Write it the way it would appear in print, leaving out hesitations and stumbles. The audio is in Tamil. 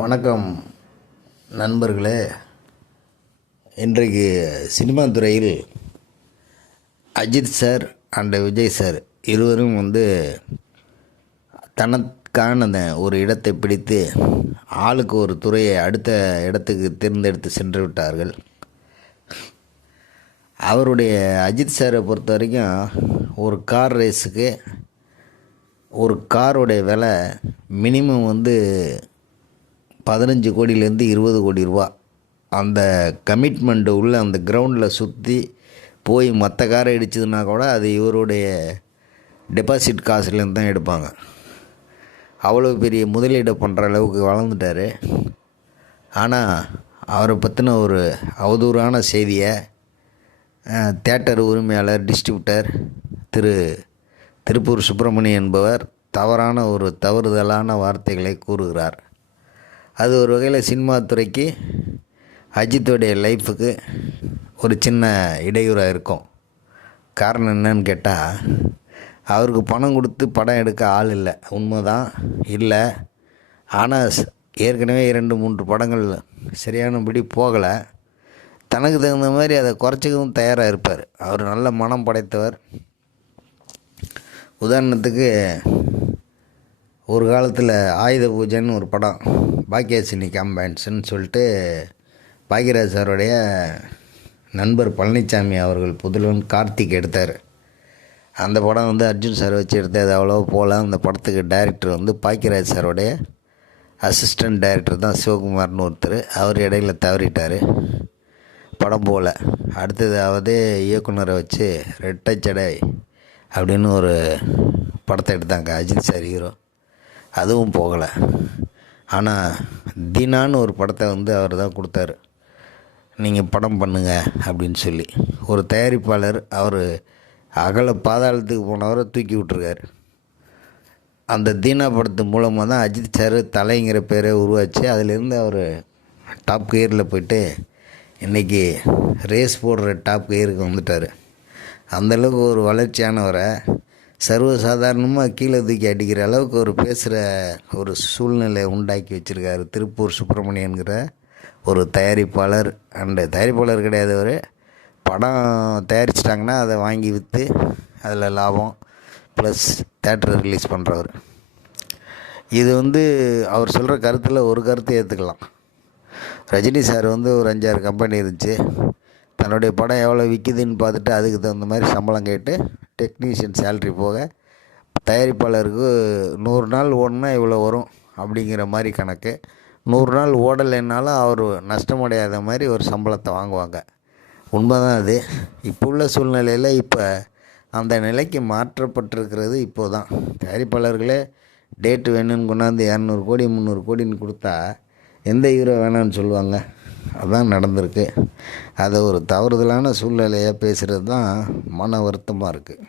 வணக்கம் நண்பர்களே. இன்றைக்கு சினிமா துறையில் Ajith sir and Vijay sir இருவரும் தனக்கான ஒரு இடத்தை பிடித்து ஆளுக்கு ஒரு துறையை அடுத்த இடத்துக்கு தேர்ந்தெடுத்து சென்று விட்டார்கள். அவருடைய அஜித் சாரை பொறுத்த வரைக்கும் ஒரு கார் ரேஸுக்கு ஒரு காரோடைய விலை மினிமம் 15 கோடியிலேருந்து 20 கோடி ரூபா. அந்த கமிட்மெண்ட்டு உள்ள அந்த கிரவுண்டில் சுற்றி போய் மற்ற காரை இடிச்சதுன்னா கூட அது இவருடைய டெபாசிட் காசுலேருந்து தான் எடுப்பாங்க. அவ்வளோ பெரிய முதலீடு பண்ணுற அளவுக்கு வளர்ந்துட்டார். ஆனால் அவரை பற்றின ஒரு அவதூறான செய்தியை தியேட்டர் உரிமையாளர் டிஸ்ட்ரிபியூட்டர் திருப்பூர் சுப்பிரமணியன் என்பவர் தவறுதலான வார்த்தைகளை கூறுகிறார். அது ஒரு வகையில் சினிமா துறைக்கு அஜித்தோடைய லைஃபுக்கு ஒரு சின்ன இடையூறாக இருக்கும். காரணம் என்னன்னு கேட்டால், அவருக்கு பணம் கொடுத்து படம் எடுக்க ஆள் இல்லை, உண்மைதான் இல்லை. ஆனால் ஏற்கனவே 2-3 படங்கள் சரியானபடி போகலை. தனக்கு தகுந்த மாதிரி அதை குறைச்சிக்கவும் தயாராக இருப்பார். அவர் நல்ல மனம் படைத்தவர். உதாரணத்துக்கு ஒரு காலத்தில் ஆயுத பூஜைன்னு ஒரு படம், பாக்கியராஜ் காம்பேன்ஸ்ன்னு சொல்லிட்டு பாக்கியராஜ் சாருடைய நண்பர் பழனிசாமி அவர்கள் புதல்வன் கார்த்திக் எடுத்தார். அந்த படம் அர்ஜுன் சார் வச்சு எடுத்து அது அவ்வளோ போகல. அந்த படத்துக்கு டைரக்டர் பாக்கியராஜ் சாருடைய அசிஸ்டன்ட் டைரக்டர் தான் சிவகுமார்னு ஒருத்தர். அவர் இடையில தவறிட்டார், படம் போகல. அடுத்ததாவது இயக்குனரை வச்சு ரெட்டைச்சடை அப்படின்னு ஒரு படத்தை எடுத்தாங்க, அஜித் சார் ஹீரோ. அதுவும் போகலை. ஆனால் தினான்னு ஒரு படத்தை அவர் தான் கொடுத்தாரு, நீங்கள் படம் பண்ணுங்க அப்படின்னு சொல்லி. ஒரு தயாரிப்பாளர் அவர் அகல பாதாளத்துக்கு போனவரை தூக்கி விட்டுருக்கார். அந்த தீனா படத்து மூலமாக தான் அஜித் சார் தலைங்கிற பேரை உருவாச்சு. அதிலேருந்து அவர் டாப் கியரில் போயிட்டு இன்றைக்கி ரேஸ் போடுற டாப் கியருக்கு வந்துட்டார். அந்தளவுக்கு ஒரு வளர்ச்சியானவரை சர்வசாதாரணமாக கீழே தூக்கி அடிக்கிற அளவுக்கு ஒரு பேசுகிற ஒரு சூழ்நிலை உண்டாக்கி வச்சுருக்காரு திருப்பூர் சுப்பிரமணியன்கிற ஒரு தயாரிப்பாளர். தயாரிப்பாளர் கிடையாது, அவர் படம் தயாரிச்சிட்டாங்கன்னா அதை வாங்கி விற்று அதில் லாபம் ப்ளஸ் தேட்டர் ரிலீஸ் பண்ணுறவர். இது அவர் சொல்கிற கருத்தில் ஒரு கருத்தை ஏற்றுக்கலாம். ரஜினி சார் ஒரு 5-6 கம்பெனி இருந்துச்சு. தன்னுடைய படம் எவ்வளோ விற்கிதுன்னு பார்த்துட்டு அதுக்கு தகுந்த மாதிரி சம்பளம் கேட்டு டெக்னீஷியன் சேல்ரி போக தயாரிப்பாளருக்கு 100 நாள் ஓடனா இவ்வளோ வரும் அப்படிங்கிற மாதிரி கணக்கு. 100 நாள் ஓடலைன்னாலும் அவர் நஷ்டமடையாத மாதிரி ஒரு சம்பளத்தை வாங்குவாங்க. உண்மைதான் அது. இப்போ உள்ள சூழ்நிலையில் இப்போ அந்த நிலைக்கு மாற்றப்பட்டிருக்கிறது. இப்போது தான் தயாரிப்பாளர்களே டேட்டு வேணும்னு கொண்டாந்து 200 கோடி 300 கோடின்னு கொடுத்தா எந்த ஹீரோ வேணான்னு சொல்லுவாங்க. அதுதான் நடந்திருக்கு. அதை ஒரு தவறுதலான சூழ்நிலையாக பேசுகிறது தான் மன வருத்தமாக இருக்குது.